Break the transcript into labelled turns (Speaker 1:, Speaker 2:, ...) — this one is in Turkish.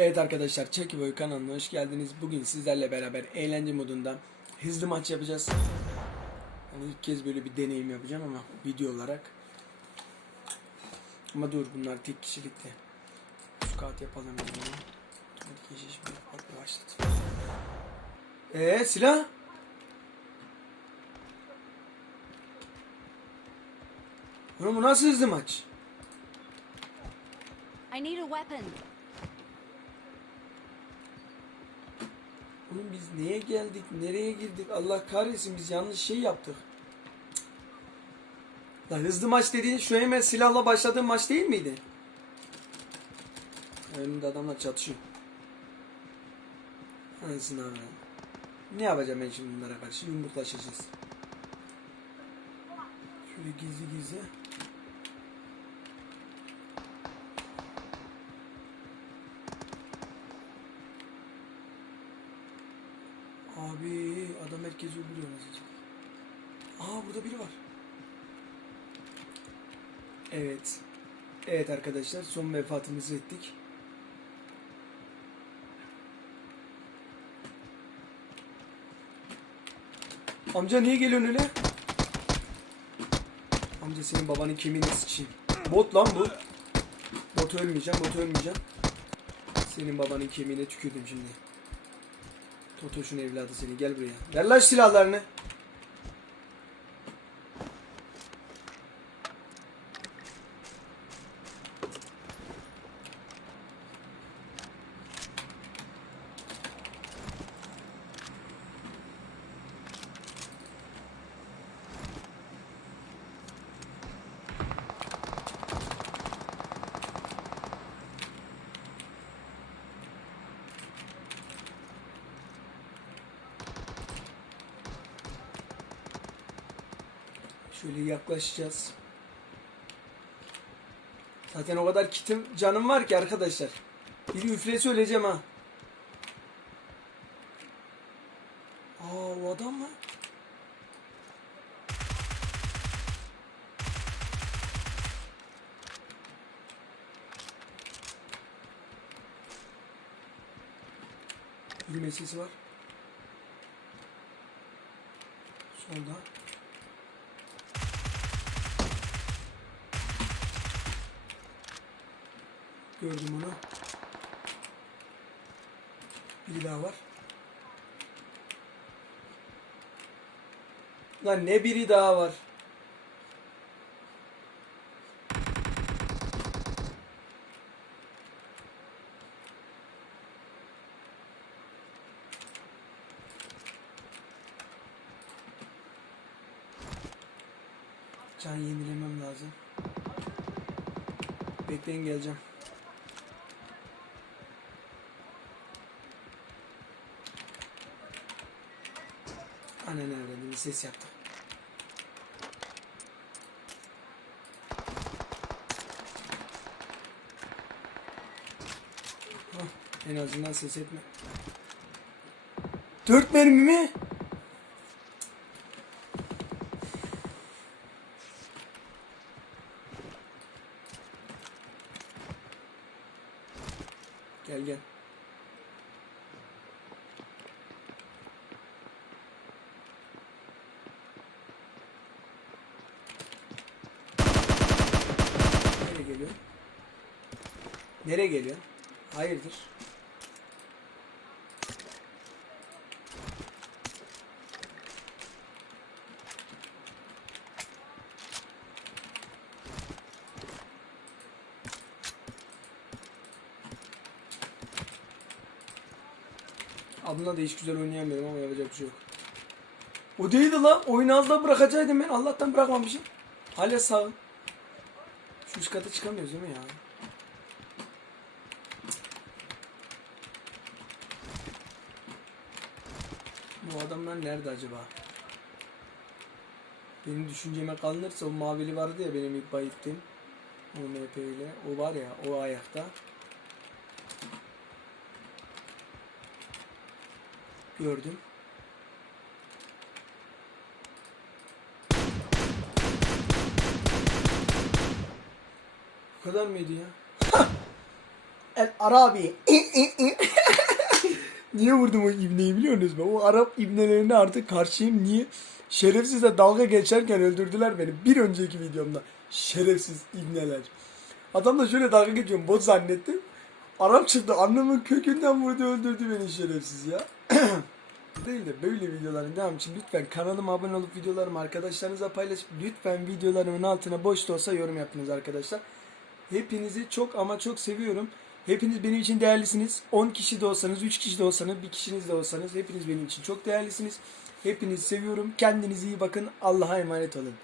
Speaker 1: Evet arkadaşlar Çekiboy kanalına hoş geldiniz. Bugün sizlerle beraber eğlence modunda hızlı maç yapacağız. Yani ilk kez böyle bir deneyim yapacağım ama video olarak. Ama dur bunlar tek kişilikte. Squat yapalım. dedim. Hadi geçiş bir hadi başlat. Eee silah? Oğlum bu nasıl hızlı maç?
Speaker 2: I need a weapon.
Speaker 1: Oğlum biz neye geldik, nereye girdik? Allah kahretsin biz yanlış şey yaptık. La hızlı maç dediğin şu hemen silahla başladığın maç değil miydi? Önümde adamlar çatışıyor. Anasını avradım. Ne yapacağım ben şimdi bunlara karşı? Yumruklaşacağız. Şöyle gizli gizli. Abi adam herkesi öldürüyor mesela. Aa burada biri var. Evet. Evet arkadaşlar son vefatımızı ettik. Amca niye geliyorsun öyle? Amca senin babanın kemiğini sıçayım. Bot lan bu. Bot ölmeyeceğim, bot ölmeyeceğim. Senin babanın kemiğine tükürdüm şimdi. Totoş'un evladı seni gel buraya. Ver lan silahlarını. Şöyle yaklaşacağız. Zaten o kadar kitim canım var ki arkadaşlar. Bir üfle söyleyeceğim ha. Aa o adam mı? Yürüme sesi var. Solda. Gördüm onu. Biri daha var. Lan ne biri daha var. Can yenilemem lazım. Bekleyin geleceğim. Annen öğrendi bir ses yaptı. Hah, en azından ses etme. Dört mermi mi? Gel gel. Nereye geliyor? Nereye geliyor? Hayırdır? Abla da hiç güzel oynayamıyorum ama yapacak bir şey yok. O değildi lan. Oyunu az daha bırakacaktım ben. Allah'tan bırakmamışım. Hala sağ. Şu üst kata çıkamıyoruz değil mi ya? Bu adamlar nerede acaba? Benim düşünceme kalınırsa o mavili vardı ya benim ilk bayıttığım. O MP ile. O var ya o ayakta. Gördüm. Bu kadar mıydı ya? el Arabi. Niye vurdum o ibneyi biliyor musunuz? O Arap ibnelerine artık karşıyım. Niye? Şerefsizle dalga geçerken öldürdüler beni. Bir önceki videomda. Şerefsiz ibneler. Adamla şöyle dalga geçiyorum. Bot zannettim. Arap çıktı. Anlamın kökünden vurdu öldürdü beni şerefsiz ya. değil de böyle videoların devam için lütfen kanalıma abone olup videolarımı arkadaşlarınızla paylaşıp lütfen videolarımın altına boş da olsa yorum yapınız arkadaşlar. Hepinizi çok ama çok seviyorum. Hepiniz benim için değerlisiniz. 10 kişi de olsanız, 3 kişi de olsanız, bir kişiniz de olsanız hepiniz benim için çok değerlisiniz. Hepinizi seviyorum. Kendinize iyi bakın. Allah'a emanet olun.